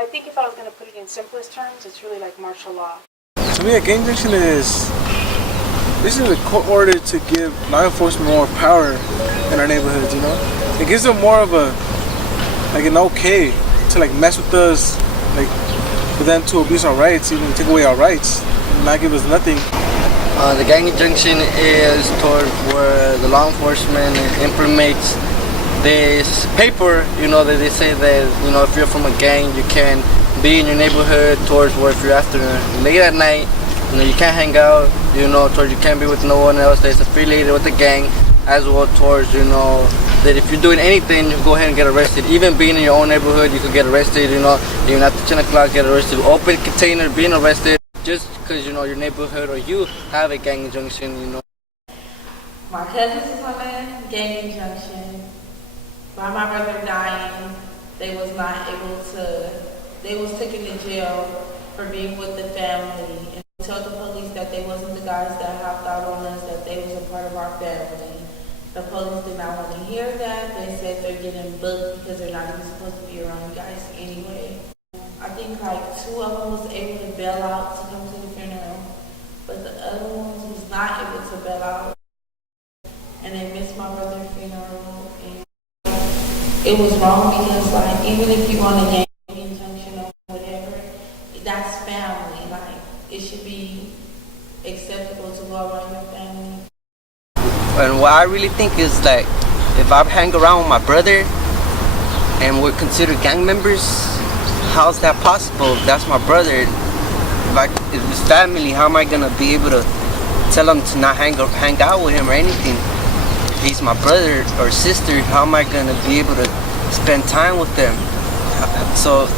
Well, I think if I was going to put it in simplest terms, it's really like martial law. To me, a gang injunction is basically a court order to give law enforcement more power in our neighborhoods, you know? It gives them more of a, like an okay to like mess with us, like for them to abuse our rights, even take away our rights, and not give us nothing. The gang injunction is toward where the law enforcement implements this paper, you know, that they say that, you know, if you're from a gang, you can be in your neighborhood towards where if you're after late at night, you know, you can't hang out, you know, towards you can't be with no one else that's affiliated with the gang, as well towards, you know, that if you're doing anything, you can go ahead and get arrested. Even being in your own neighborhood, you could get arrested, you know, even after 10 o'clock, get arrested. Open container, being arrested, just because, you know, your neighborhood or you have a gang injunction, you know. My cousins was on a gang injunction. By my brother dying, they was taken to jail for being with the family. And told the police that they wasn't the guys that hopped out on us, that they was a part of our family. The police did not want to hear that. They said they're getting booked because they're not even supposed to be around you guys anyway. I think like 2 of them was able to bail out to come to the funeral, but the other ones was not able to bail out. And they missed my brother's funeral. And it was wrong because like even if you want a gang injunction or whatever, that's family. Like it should be acceptable to go around your family. And what I really think is like, if I hang around with my brother and we're considered gang members, how's that possible? If that's my brother, if it's family, how am I gonna be able to tell him to not hang out with him or anything? If he's my brother or sister, how am I gonna be able to spend time with them? So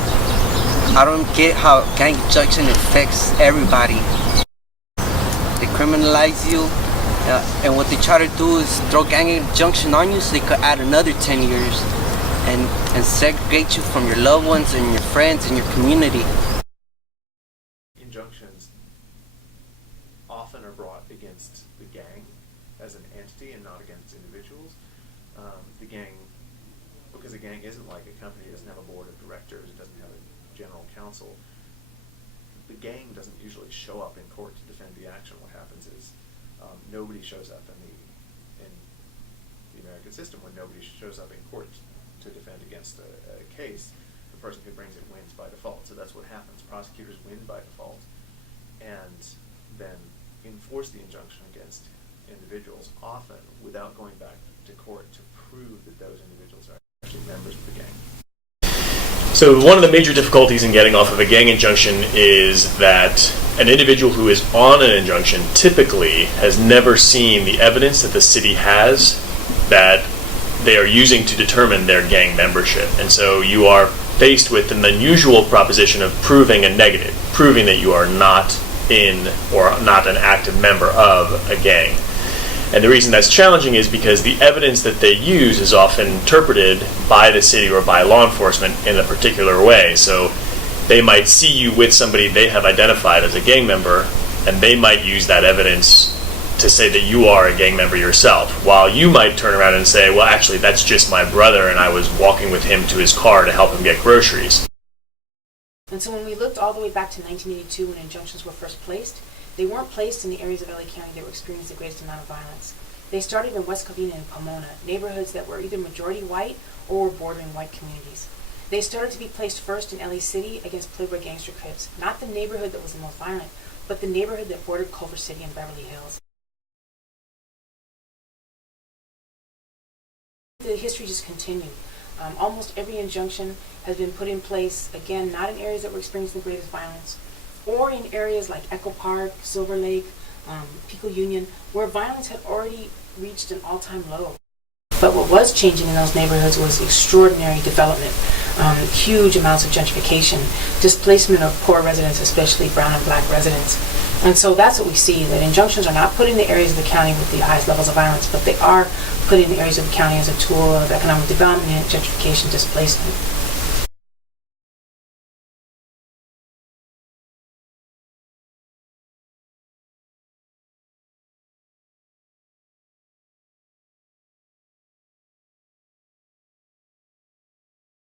I don't get how gang injunction affects everybody. They criminalize you, and what they try to do is throw gang injunction on you so they could add another 10 years and segregate you from your loved ones and your friends and your community. Injunctions often are brought against the gang as an entity and not against individuals. The gang, because a gang isn't like a company, it doesn't have a board of directors, it doesn't have a general counsel. The gang doesn't usually show up in court to defend the action. What happens is nobody shows up in the American system. When nobody shows up in court to defend against a case, the person who brings it wins by default. So that's what happens. Prosecutors win by default and then enforce the injunction against individuals, often without going back to court to prove that those individuals are actually members of the gang. So one of the major difficulties in getting off of a gang injunction is that an individual who is on an injunction typically has never seen the evidence that the city has that they are using to determine their gang membership. And so you are faced with an unusual proposition of proving a negative, proving that you are not in or not an active member of a gang. And the reason that's challenging is because the evidence that they use is often interpreted by the city or by law enforcement in a particular way. So they might see you with somebody they have identified as a gang member, and they might use that evidence to say that you are a gang member yourself, while you might turn around and say, well, actually, that's just my brother, and I was walking with him to his car to help him get groceries. And so when we looked all the way back to 1982 when injunctions were first placed, they weren't placed in the areas of LA County that were experiencing the greatest amount of violence. They started in West Covina and Pomona, neighborhoods that were either majority white or were bordering white communities. They started to be placed first in LA City against Playboy gangster Crips, not the neighborhood that was the most violent, but the neighborhood that bordered Culver City and Beverly Hills. The history just continued. Almost every injunction has been put in place, again, not in areas that were experiencing the greatest violence, or in areas like Echo Park, Silver Lake, Pico Union, where violence had already reached an all-time low. But what was changing in those neighborhoods was extraordinary development, huge amounts of gentrification, displacement of poor residents, especially brown and black residents. And so that's what we see, that injunctions are not put in the areas of the county with the highest levels of violence, but they are put in the areas of the county as a tool of economic development, gentrification, displacement.